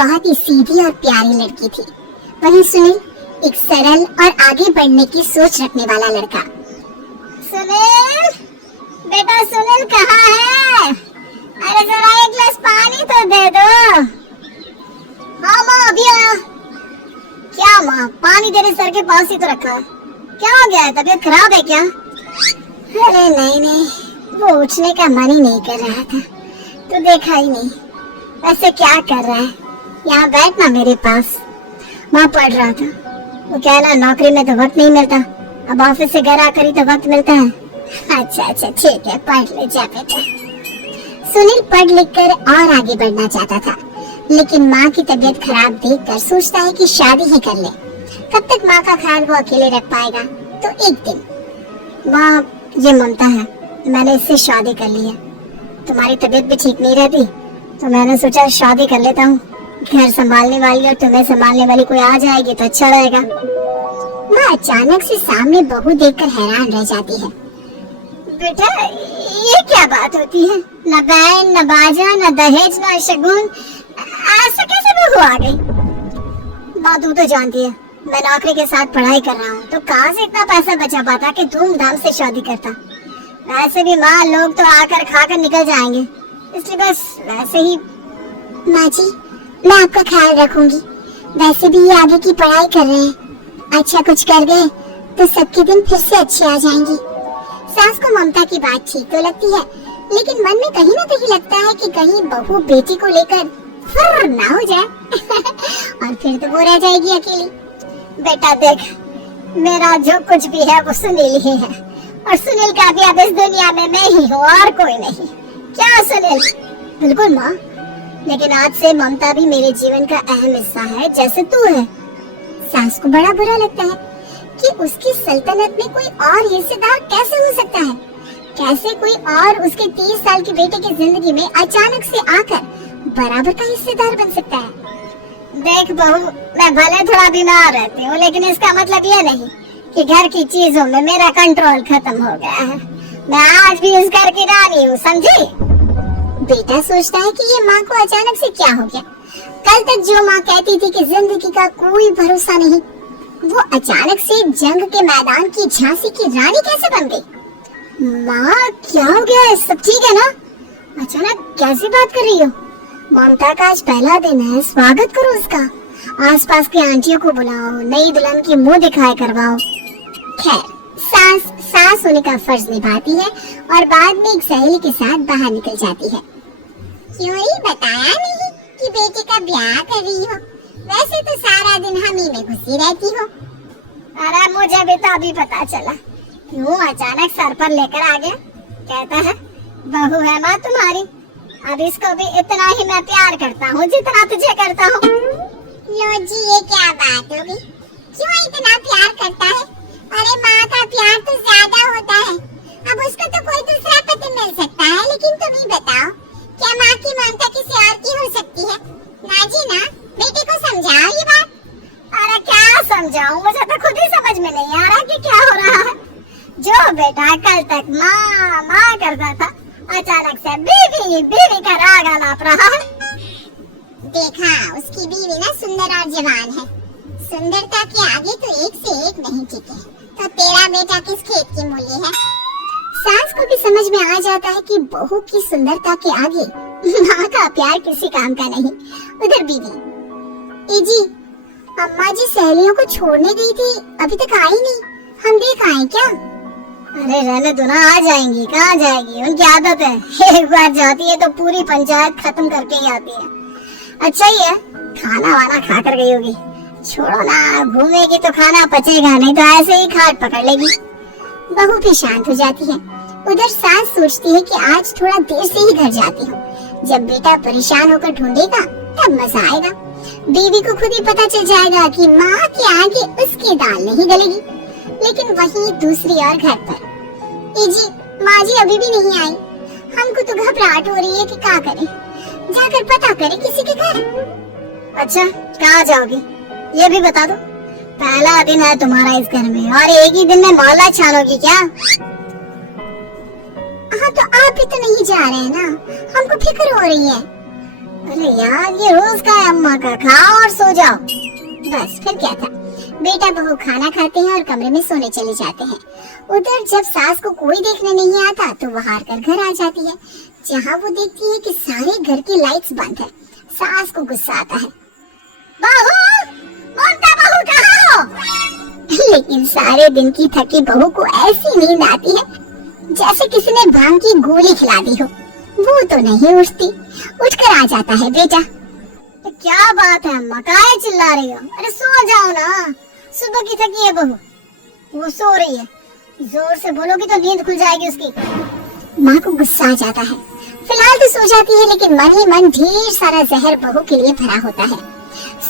बहुत ही सीधी और प्यारी लड़की थी। वहीं सुनील एक सरल और आगे बढ़ने की सोच रखने वाला लड़का। सुनील, बेटा सुनील कहाँ है? अरे जरा एक गिलास पानी तो दे दो। हाँ माँ, अभी आया। क्या माँ, पानी तेरे सर के पास ही तो रखा है, क्या हो गया है? तबीयत खराब है क्या? अरे नहीं, वो उठने का मन ही नहीं कर रहा था, तो देखा ही नहीं। वैसे क्या कर रहा है? यहाँ बैठ ना मेरे पास। माँ पढ़ रहा था। वो क्या है ना, नौकरी में तो वक्त नहीं मिलता, अब ऑफिस से घर आकर ही तो वक्त मिलता है। अच्छा ठीक है, पढ़ ले जा बेटा। सुनील पढ़ लिख कर और आगे बढ़ना चाहता था, लेकिन माँ की तबीयत खराब देखकर सोचता है कि शादी ही कर ले। कब तक माँ का ख्याल वो अकेले रख पाएगा? तो एक दिन, माँ ये ममता है, मैंने इससे शादी कर ली है। तुम्हारी तबीयत भी ठीक नहीं रहती, तो मैंने सोचा शादी कर लेता हूँ। घर संभालने वाली और तुम्हें संभालने वाली कोई आ जाएगी तो अच्छा रहेगा। माँ अचानक से सामने बहू देखकर हैरान रह जाती है। बेटा ये क्या बात होती है? न बैन, न बाजा, न दहेज, न शगुन, ऐसा कैसे बहू आ गई? माँ तू तो जानती है, मैं नौकरी के साथ पढ़ाई कर रहा हूँ, तो कहाँ से इतना पैसा बचा पाता कि धूमधाम से शादी करता। वैसे भी माँ, लोग तो आकर खाकर निकल जाएंगे, इसलिए बस वैसे ही। माँ जी, मैं आपका ख्याल रखूंगी। वैसे भी ये आगे की पढ़ाई कर रहे हैं, अच्छा कुछ कर गए तो सबके दिन फिर से अच्छे आ जाएंगे। सास को ममता की बात ठीक तो लगती है, लेकिन मन में कहीं ना कहीं लगता है कि कहीं बहू बेटी को लेकर फुर्र ना हो जाए और फिर तो वो रह जाएगी अकेली। बेटा देख, मेरा जो कुछ भी है वो सुनील ही है, और सुनील का भी अब इस दुनिया में मैं ही हूँ और कोई नहीं। क्या सुनील? बिल्कुल माँ, लेकिन आज से ममता भी मेरे जीवन का अहम हिस्सा है, जैसे तू है। सास को बड़ा बुरा लगता है कि उसकी सल्तनत में कोई और हिस्सेदार कैसे हो सकता है। कैसे कोई और उसके 30 साल के बेटे की जिंदगी में अचानक से आकर बराबर का हिस्सेदार बन सकता है। देख बहू, मैं भले थोड़ा बीमार रहती हूँ, लेकिन इसका मतलब ये नहीं कि घर की चीजों में मेरा कंट्रोल खत्म हो गया है। मैं आज भी इस घर की रानी हूँ, समझी? बेटा सोचता है कि ये माँ को अचानक से क्या हो गया। कल तक जो माँ कहती थी कि जिंदगी का कोई भरोसा नहीं, वो अचानक से जंग के मैदान की झांसी की रानी कैसे बन गई? माँ क्या हो गया है? सब ठीक है ना? अचानक कैसी बात कर रही हो? ममता का आज पहला दिन है, स्वागत करो उसका। आसपास की आंटियों को बुलाओ, नई दुल्हन की मुंह दिखाई करवाओ। खैर, सास होने का फर्ज निभाती है और बाद में एक सहेली के साथ बाहर निकल जाती है। क्यों ही बताया नहीं कि बेटे का ब्याह कर रही हो? वैसे तो सारा दिन हम ही में घुसी रहती हो। अरे मुझे भी तो अभी पता चला, क्यों अचानक सर पर लेकर आ गया? कहता है बहू है माँ तुम्हारी, अब इसको भी इतना ही मैं प्यार करता हूँ जितना तुझे करता हूँ। लो जी, ये क्या बात होगी? क्यों इतना प्यार करता है? अरे माँ का प्यार तो ज्यादा होता है। अब उसको तो कोई दूसरा पति मिल सकता है, लेकिन तुम ही बताओ, क्या माँ की ममता किसी और की हो सकती है? ना जी ना, बेटे को समझाओ ये बात। अरे क्या समझाऊं, मुझे तो खुद ही समझ में नहीं आ रहा कि क्या हो रहा है। जो बेटा कल तक माँ माँ करता था, अचानक से बीवी बीवी का राग आलाप रहा है। देखा, उसकी बीवी ना सुंदर और जवान है। सुंदरता के आगे तो एक से एक नहीं टिके, तो तेरा बेटा किस खेत की मूली है? सास को भी समझ में आ जाता है कि बहू की सुंदरता के आगे माँ का प्यार किसी काम का नहीं। उधर बीवी, ए जी, अम्मा जी सहेलियों को छोड़ने गई थी, अभी तक आई नहीं, हम देख आए क्या? अरे रहने दो ना, आ जाएंगी। कहाँ जाएगी, उनकी आदत है, एक बार जाती है तो पूरी पंचायत खत्म करके ही आती है। अच्छा ही है, खाना वाना खा कर गई होगी। छोड़ो ना, घूमेगी तो खाना पचेगा, नहीं तो ऐसे ही खाट पकड़ लेगी। बहू भी शांत हो जाती है। उधर सास सोचती है कि आज थोड़ा देर से ही घर जाती हूँ, जब बेटा परेशान होकर ढूंढेगा तब मजा आएगा। बीवी को खुद ही पता चल जाएगा कि माँ के आगे उसकी दाल नहीं गलेगी। लेकिन वहीं दूसरी ओर घर पर, ए जी, माँ जी अभी भी नहीं आई। हमको तो घबराहट हो रही है कि क्या करें, जाकर पता करें किसी के घर। अच्छा, कहाँ जाओगी ये भी बता दो। पहला दिन है तुम्हारा इस घर में और एक ही दिन में मोहल्ला छानोगी क्या? हाँ तो आप भी तो नहीं जा रहे हैं ना, हमको फिक्र हो रही है। अरे यार ये रोज का है अम्मा का, खाओ और सो जाओ। बस फिर क्या था, बेटा बहू खाना खाते हैं और कमरे में सोने चले जाते हैं। उधर जब सास को कोई देखने नहीं आता तो वो हार कर घर आ जाती है, जहाँ वो देखती है कि सारे घर की लाइट्स बंद है। सास को गुस्सा आता है, बहू, ममता बहू कहाँ हो? लेकिन सारे दिन की थकी बहू को ऐसी नींद आती है जैसे किसी ने भांग की गोली खिला दी हो। वो तो नहीं उठती, उठकर आ जाता है बेटा। तो क्या बात है अम्मा, काहे चिल्ला रही हो? अरे सो जाओ ना, सुबह की थकी है बहू, वो सो रही है, जोर से बोलोगी तो नींद खुल जाएगी उसकी। माँ को गुस्सा आ जाता है। फिलहाल तो सो जाती है, लेकिन मन ही मन ढेर सारा जहर बहू के लिए भरा होता है।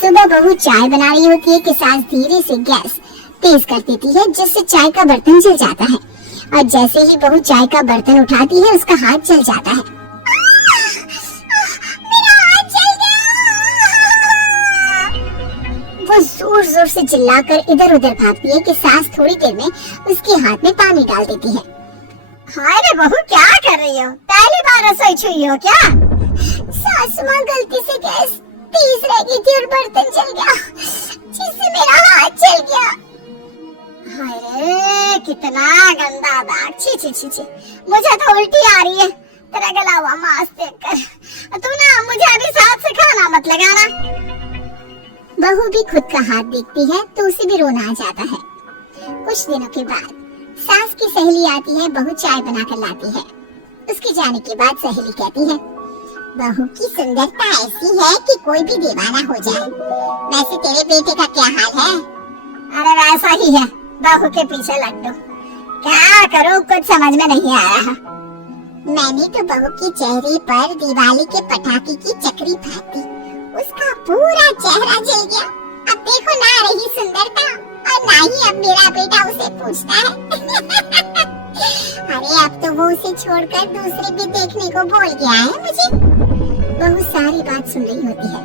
सुबह बहू चाय बना रही होती है कि सास धीरे से गैस तेज कर देती है, जिससे चाय का बर्तन जल जाता है। और जैसे ही बहू चाय का बर्तन उठाती है उसका हाथ जल जाता है। मेरा हाथ जल गया। वो जोर जोर से चिल्लाकर इधर उधर भागती है कि सास थोड़ी देर में उसके हाथ में पानी डाल देती है। हाय रे बहू, क्या कर रही हो? पहली बार रसोई छुई हो क्या? सासू माँ गलती से गैस तेज रह गई थी और बर्तन जल गया, जिससे मेरा हाथ जल गया। हाय रे, कितना गंदा दाग, छी छी छी छी, मुझे तो उल्टी आ रही है तेरा गला हुआ मांस देखकर। तू ना मुझे अभी साथ से खाना मत लगाना। बहू भी खुद का हाथ देखती है तो उसे भी रोना आ जाता है। कुछ दिनों के बाद सास की सहेली आती है, बहू चाय बनाकर लाती है। उसके जाने के बाद सहेली कहती है, बहू की सुंदरता ऐसी है कि कोई भी दीवाना हो जाए। वैसे तेरे बेटे का क्या हाल है? अरे वैसा ही है, बहू के पीछे लड्डू। क्या करूं, कुछ समझ में नहीं आ रहा। मैंने तो बहू के चेहरे पर दिवाली के पटाखे की चक्री फाड़ी, उसका पूरा चेहरा जल गया। अब देखो ना रही सुंदरता, और ना ही अब मेरा बेटा उसे पूछता है। अरे अब तो वो उसे छोड़कर दूसरी भी देखने को बोल गया है मुझे। बहू सारी बात सुन रही होती है।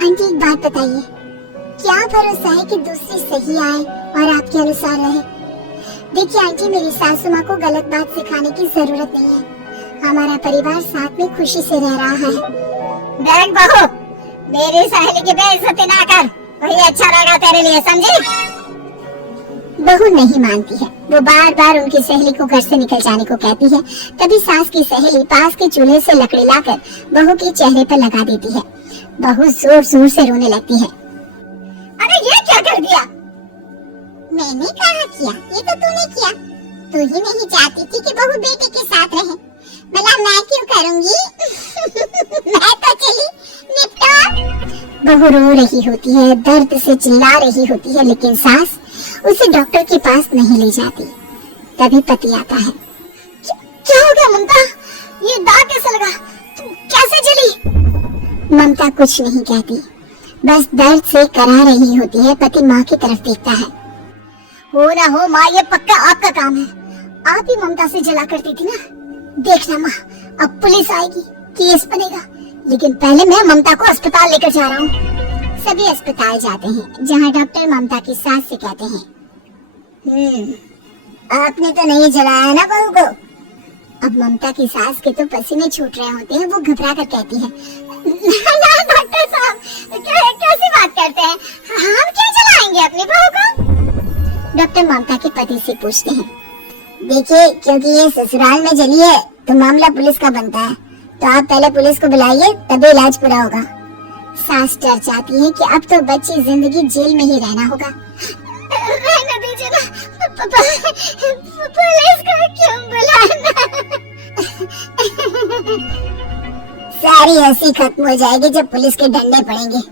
आंटी एक बात बताइए, क्या भरोसा है कि दूसरी सही आए और आपके अनुसार रहे? देखिए आंटी, मेरी सासू माँ को गलत बात सिखाने की जरूरत नहीं है। हमारा परिवार साथ में खुशी से रह रहा है। देख बहू, मेरी सहेली की बेइज्जती ना कर, वही अच्छा रहेगा तेरे लिए, समझी? बहू नहीं मानती है, वो बार बार उनकी सहेली को घर से निकल जाने को कहती है। तभी सास की सहेली पास के चूल्हे से लकड़ी लाकर बहू के चेहरे पर लगा देती है। बहू जोर जोर से रोने लगती है। अरे ये क्या कर दिया? मैंने कहा किया, ये तो तूने किया। तू ही नहीं चाहती थी कि बहू बेटे के साथ रहे, भला मैं क्यों करूंगी? मैं तो चली, निपटा। बहू रो रही होती है, दर्द से चिल्ला रही होती है, लेकिन सास उसे डॉक्टर के पास नहीं ले जाती। तभी पति आता है। क्या हो गया ममता? ये दाग कैसे लगा? तुम कैसे जली? ममता कुछ नहीं कहती, बस दर्द से करा रही होती है। पति माँ की तरफ देखता है। हो ना हो माँ, ये पक्का आपका काम है। आप ही ममता से जला करती थी ना। देखना माँ, अब पुलिस आएगी, केस बनेगा, लेकिन पहले मैं ममता को अस्पताल लेकर जा रहा हूँ। सभी अस्पताल जाते हैं, जहाँ डॉक्टर ममता की सास से कहते हैं, आपने तो नहीं जलाया ना बहू को? अब ममता की सास के तो पसीने छूट रहे होते हैं। वो घबरा कर कहती है, ना डॉक्टर साहब, कैसी बात करते हैं, हम क्यों जलाएंगे अपनी बहू को? डॉक्टर ममता के पति से पूछते हैं, देखिए क्योंकि ये ससुराल में जली है तो मामला पुलिस का बनता है, तो आप पहले पुलिस को बुलाइए, तभी इलाज पूरा होगा। सास डर जाती है कि अब तो बच्ची जिंदगी जेल में ही रहना होगा। रहने दीजिए ना, पुलिस को क्यों बुलाना? सारी हंसी खत्म हो जाएगी जब पुलिस के डंडे पड़ेंगे।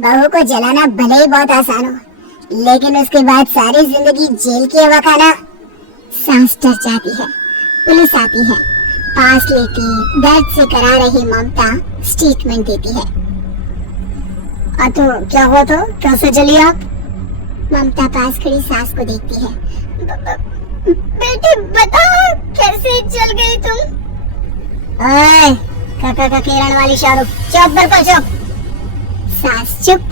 बहू को जलाना भले ही बहुत आसान हो, लेकिन उसके बाद सारी जिंदगी जेल की हवा खाना। सांस डर जाती है। पुलिस आती है, पास लेती दर्द से करा रही ममता स्टेटमेंट देती है। तो क्या हुआ? तो कैसे जली आप? ममता पास खड़ी सास को देखती है। बेटी बताओ, कैसे जल गई तुम? काका का किरण वाली शाहरुख, चुप बिल्कुल चुप। सास चुप।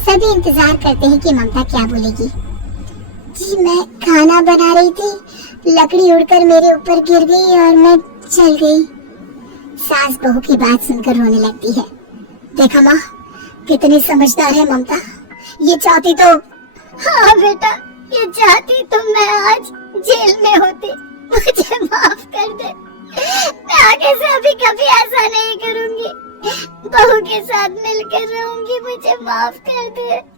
सभी इंतजार करते हैं कि ममता क्या बोलेगी। जी मैं खाना बना रही थी, लकड़ी उड़कर मेरे ऊपर गिर गई और मैं जल गई। सास बहू की बात सुनकर रोने लगती है। देखा माँ, कितनी समझदार है ममता। ये चाहती तो। हाँ बेटा, ये चाहती तो मैं आज जेल में होती। मुझे माफ कर दे। मैं आगे से अभी कभी ऐसा नहीं करूंगी। बहू के साथ मिलकर रहूंगी। मुझे माफ कर दे।